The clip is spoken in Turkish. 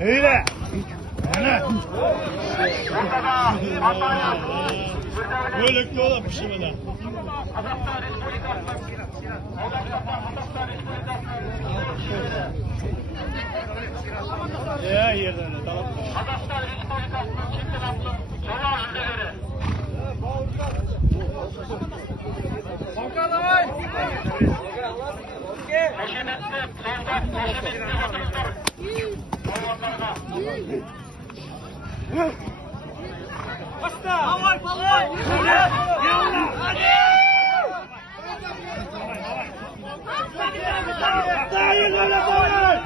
Öyle. Ana. Böyle ki oğlum pişirmeden. Ya yerden tamam. Kazakhstan Respublikası'nın çiftin atlı Solar ülkeleri. Haşemetli, soldan haşemetli vatandaşlar. Ormanlarına. Hasta! Havay havay! Hayır öyle bağır.